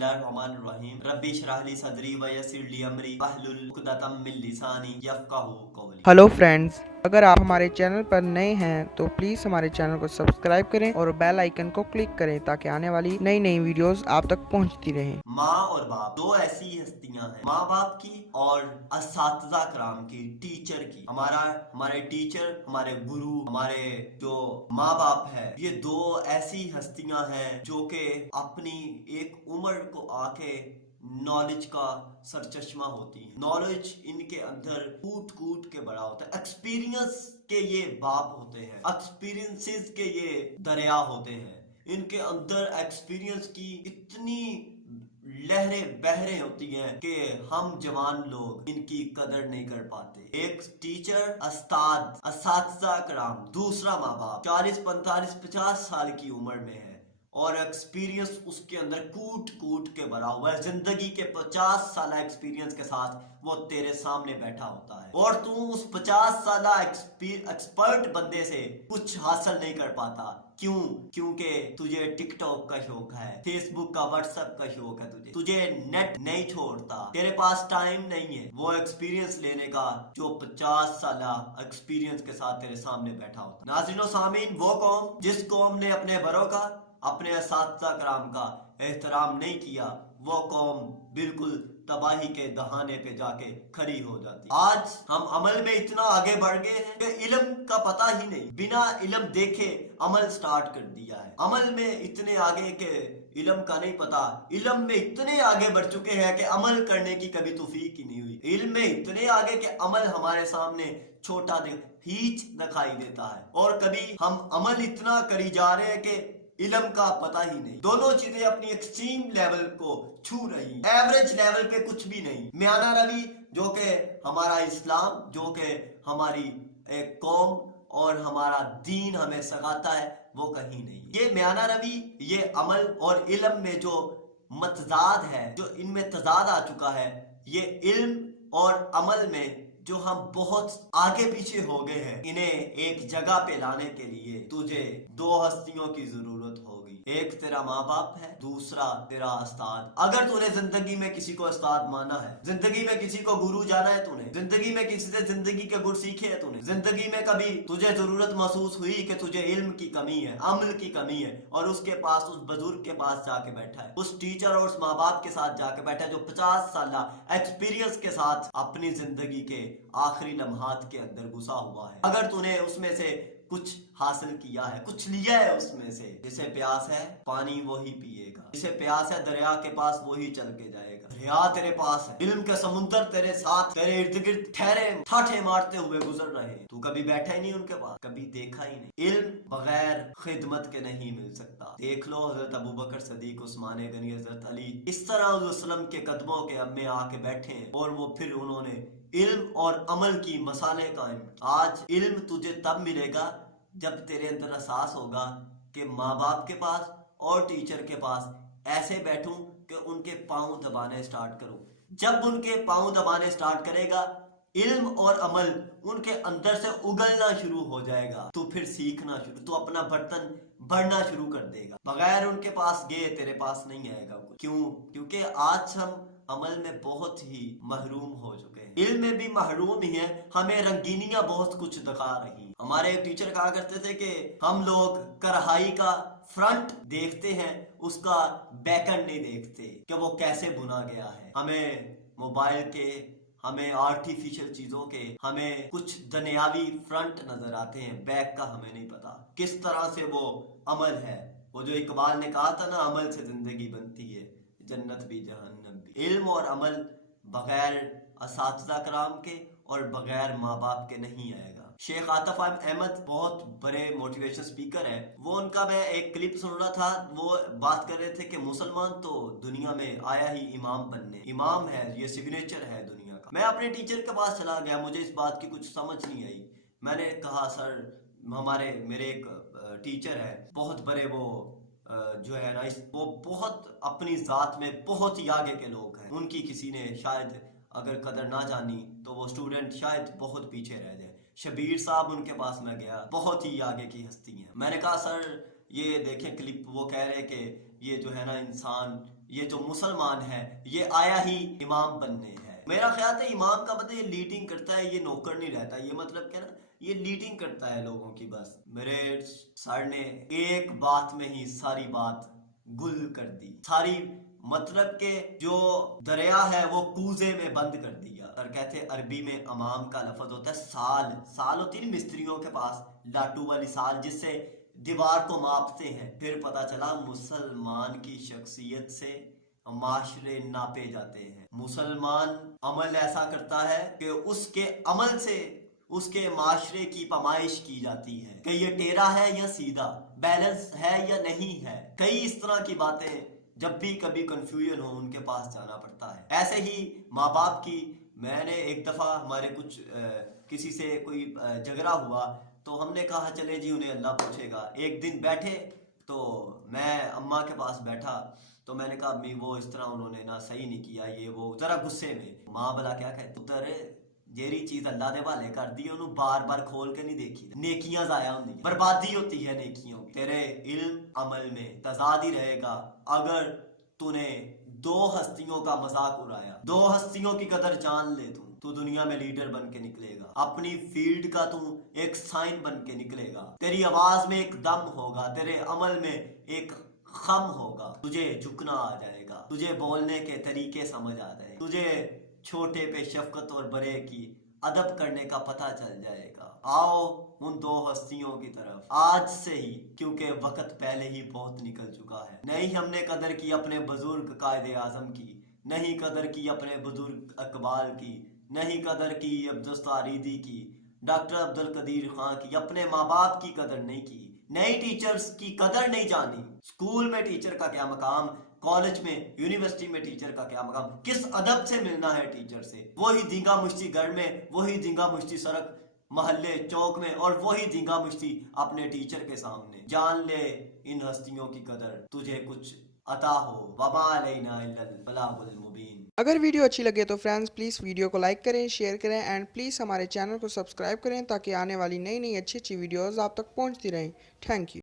बिस्मिल्लाहिर्रहमानिर्रहीम रब्बी इश्रह ली सदरी व यस्सिर ली अमरी वहलुल उक़दतम मिन लिसानी यफ़क़हू क़ौली। हेलो फ्रेंड्स, अगर आप हमारे चैनल पर नए हैं तो प्लीज़ हमारे चैनल को सब्सक्राइब करें और बेल आइकन को क्लिक करें ताकि आने वाली नई नई वीडियोस आप तक पहुंचती रहें। माँ और बाप दो ऐसी हस्तियां हैं, माँ बाप की और असातिज़ा कराम की, टीचर की। हमारे टीचर, हमारे गुरु, हमारे जो माँ बाप है, ये दो ऐसी हस्तियां हैं जो कि अपनी एक उम्र को आके नॉलेज का सरचश्मा होती है। नॉलेज इनके अंदर कूट कूट के बड़ा होता है। एक्सपीरियंस के ये बाप होते हैं, एक्सपीरियंसेस के ये दरिया होते हैं। इनके अंदर एक्सपीरियंस की इतनी लहरें बहरें होती हैं कि हम जवान लोग इनकी कदर नहीं कर पाते। एक टीचर, उस्ताद, असातिज़ा कराम, दूसरा माँ बाप 40, 45, 50 साल की उम्र में है और एक्सपीरियंस उसके अंदर कूट कूट के भरा हुआ है। जिंदगी के 50 साल एक्सपीरियंस के साथ वो तेरे सामने बैठा होता है और तू उस 50 साल एक्सपर्ट बंदे से कुछ हासिल नहीं कर पाता। क्यों? क्योंकि तुझे टिकटॉक का शौक है, फेसबुक का, व्हाट्सएप का शौक है, तुझे नेट नहीं छोड़ता, तेरे पास टाइम नहीं है वो एक्सपीरियंस लेने का जो 50 साल एक्सपीरियंस के साथ तेरे सामने बैठा होता। नाज़रीन व सामीन, वो कौम जिस कौम ने अपने बड़ों का, अपने असातिज़ा कराम का एहतराम नहीं किया, वो कौम बिल्कुल तबाही के दहाने पे जाके खड़ी हो जाती। आज हम अमल में इतना आगे बढ़ गए हैं कि इल्म का पता ही नहीं, बिना इल्म देखे अमल स्टार्ट कर दिया है। अमल में इतने आगे के इल्म का नहीं पता, इल्म में इतने आगे बढ़ चुके हैं कि अमल करने की कभी तौफीक ही नहीं हुई। इल्म में इतने आगे कि अमल हमारे सामने छोटा हीच दिखाई देता है और कभी हम अमल इतना करी जा रहे हैं कि इल्म का पता ही नहीं। दोनों चीजें अपनी एक्सट्रीम लेवल को छू रही, एवरेज लेवल पे कुछ भी नहीं। म्याना रवि जो कि हमारा इस्लाम, जो कि हमारी एक कौम और हमारा दीन हमें सिखाता है, वो कहीं नहीं। ये म्याना रवि, ये अमल और इल्म में जो मतजाद है, जो इनमें तजाद आ चुका है, ये इल्म और अमल में जो हम बहुत आगे पीछे हो गए हैं, इन्हें एक जगह पे लाने के लिए तुझे दो हस्तियों की जरूरत होगी। एक तेरा माँ बाप है, दूसरा तेरा उस्ताद। अगर तूने जिंदगी में किसी को उस्ताद माना है, जिंदगी में किसी को गुरु जाना है, तूने जिंदगी में किसी से जिंदगी के गुर सीखे हैं, तूने जिंदगी में कभी तुझे जरूरत महसूस हुई कि तुझे इल्म की कमी है, अमल की कमी है, और उसके पास, उस बुजुर्ग के पास जाके बैठा है, उस टीचर और उस माँ बाप के साथ जाके बैठा है जो 50 साल एक्सपीरियंस के साथ अपनी जिंदगी के आखिरी लम्हात के अंदर घुसा हुआ है। अगर तूने उसमें से कुछ हासिल किया है, कुछ लिया है उसमें से, जिसे प्यास है पानी वही पिएगा, जिसे प्यास है दरिया के पास वही चल के जाएगा। दरिया तेरे पास है, इल्म के समुंदर तेरे साथ, तेरे इर्द गिर्द ठहरे ठाठे मारते हुए गुजर रहे हैं, तू कभी बैठा ही नहीं उनके पास, कभी देखा ही नहीं। इल्म बगैर खिदमत के नहीं मिल सकता। देख लो हजरत अबू बकर सदीक, उस्मान गनी, हजरत अली इस तरह के कदमों के अब में आके बैठे हैं और वो फिर उन्होंने इल्म और अमल की मसाले कायम। आज इल्म तुझे तब मिलेगा जब तेरे अंदर एहसास होगा कि माँ बाप के पास और टीचर के पास ऐसे बैठूं कि उनके पांव दबाने स्टार्ट करूं। जब उनके पांव दबाने स्टार्ट करेगा, इल्म और अमल उनके अंदर से उगलना शुरू हो जाएगा, तो फिर सीखना शुरू, तो अपना बर्तन बढ़ना शुरू कर देगा। बगैर उनके पास गए तेरे पास नहीं आएगा कुछ। क्यों? क्योंकि आज हम अमल में बहुत ही महरूम हो चुके हैं, इल्म में भी महरूम ही है। हमें रंगीनियां बहुत कुछ दिखा रही। हमारे टीचर कहा करते थे कि हम लोग कढ़ाई का फ्रंट देखते हैं, उसका बैकएंड नहीं देखते कि वो कैसे बुना गया है। हमें मोबाइल के, हमें आर्टिफिशियल चीजों के, हमें कुछ दुनियावी फ्रंट नजर आते हैं, बैक का हमें नहीं पता किस तरह से वो अमल है। वो जो इकबाल ने कहा था ना, अमल से जिंदगी बनती है, जन्नत भी जहन्नम भी। इल्म और अमल बगैर असातिज़ा कराम के और बगैर माँ बाप के नहीं आएगा। शेख आतिफ अहमद बहुत बड़े मोटिवेशन स्पीकर है, वो उनका मैं एक क्लिप सुन रहा था, वो बात कर रहे थे कि मुसलमान तो दुनिया में आया ही इमाम बनने, इमाम है, ये सिग्नेचर है दुनिया का। मैं अपने टीचर के पास चला गया, मुझे इस बात की कुछ समझ नहीं आई। मैंने कहा सर, मेरे एक टीचर है, बहुत बड़े, वो जो है ना, वो बहुत अपनी जात में बहुत ही आगे के लोग हैं, उनकी किसी ने शायद अगर कदर ना जानी तो वो स्टूडेंट शायद बहुत पीछे रह जाए। शबीर साहब, उनके पास मैं गया, बहुत ही आगे की हस्ती हैं। मैंने कहा सर ये देखें क्लिप, वो कह रहे कि ये जो है ना इंसान, ये जो मुसलमान है ये आया ही इमाम बनने है। मेरा ख्याल है इमाम का मतलब ये लीडिंग करता है, ये नौकर नहीं रहता। ये मतलब क्या ना, ये लीडिंग करता है लोगों की बस। मेरे सर ने एक बात में ही सारी बात गुल कर दी, सारी मतलब के जो दरिया है वो कूजे में बंद कर दिया। और कहते हैं अरबी में अमाम का लफ्ज होता है साल। साल होती है मिस्त्रियों के पास, लाटू वाली साल जिससे दीवार को मापते हैं। फिर पता चला मुसलमान की शख्सियत से माशरे नापे जाते हैं। मुसलमान अमल ऐसा करता है कि उसके अमल से उसके माशरे की पमाइश की जाती है कि ये टेढ़ा है या सीधा, बैलेंस है या नहीं है। कई इस तरह की बातें जब भी कभी कंफ्यूजन हो उनके पास जाना पड़ता है। ऐसे ही माँ बाप की, मैंने एक दफ़ा हमारे कुछ किसी से कोई झगड़ा हुआ तो हमने कहा चले जी उन्हें अल्लाह पूछेगा। एक दिन बैठे तो मैं अम्मा के पास बैठा तो मैंने कहा अम्मी वो इस तरह उन्होंने ना सही नहीं किया, ये वो, जरा गुस्से में। माँ भला क्या कहती, पुत्र जेरी चीज अल्लाह दे वाले कर दी उन्होंने बार बार खोल के नहीं देखी, नेकियां जाया होंगी, बर्बादी होती है नेकियों। तेरे इल्म अमल में तजाद ही रहेगा अगर तूने दो हस्तियों का मजाक उड़ाया। दो हस्तियों की कदर जान ले तू दुनिया में लीडर बन के निकलेगा, अपनी फील्ड का तू एक साइन बन के निकलेगा। तेरी आवाज में एक दम होगा, तेरे अमल में एक खम होगा, तुझे झुकना आ जाएगा, तुझे बोलने के तरीके समझ आ जाएंगे, तुझे छोटे पे शफकत और बड़े की अदब करने का पता चल जाएगा। आओ उन दो हस्तियों की तरफ आज से ही, क्योंकि वक्त पहले ही बहुत निकल चुका है। नहीं हमने कदर की अपने बुजुर्ग कायदे आजम की, नहीं कदर की अपने बुजुर्ग अकबाल की, नहीं कदर की अब्दुस्तारीदी की, डॉक्टर अब्दुल कदीर खान की, अपने माँ बाप की कदर नहीं की, नई टीचर्स की कदर नहीं जानी। स्कूल में टीचर का क्या मकाम, कॉलेज में यूनिवर्सिटी में टीचर का क्या मकाम, किस अदब से मिलना है टीचर से। वही धींगा मुश्ती घर में, वही धींगा मुश्ती सड़क मोहल्ले चौक में, और वही धींगा मुश्ती अपने टीचर के सामने। जान ले इन हस्तियों की कदर, तुझे कुछ अता हो। वमा अलैना इल्लल बलागुल मुबीन। अगर वीडियो अच्छी लगे तो फ्रेंड्स प्लीज़ वीडियो को लाइक करें, शेयर करें एंड प्लीज़ हमारे चैनल को सब्सक्राइब करें ताकि आने वाली नई अच्छी वीडियोस आप तक पहुंचती रहें। Thank you.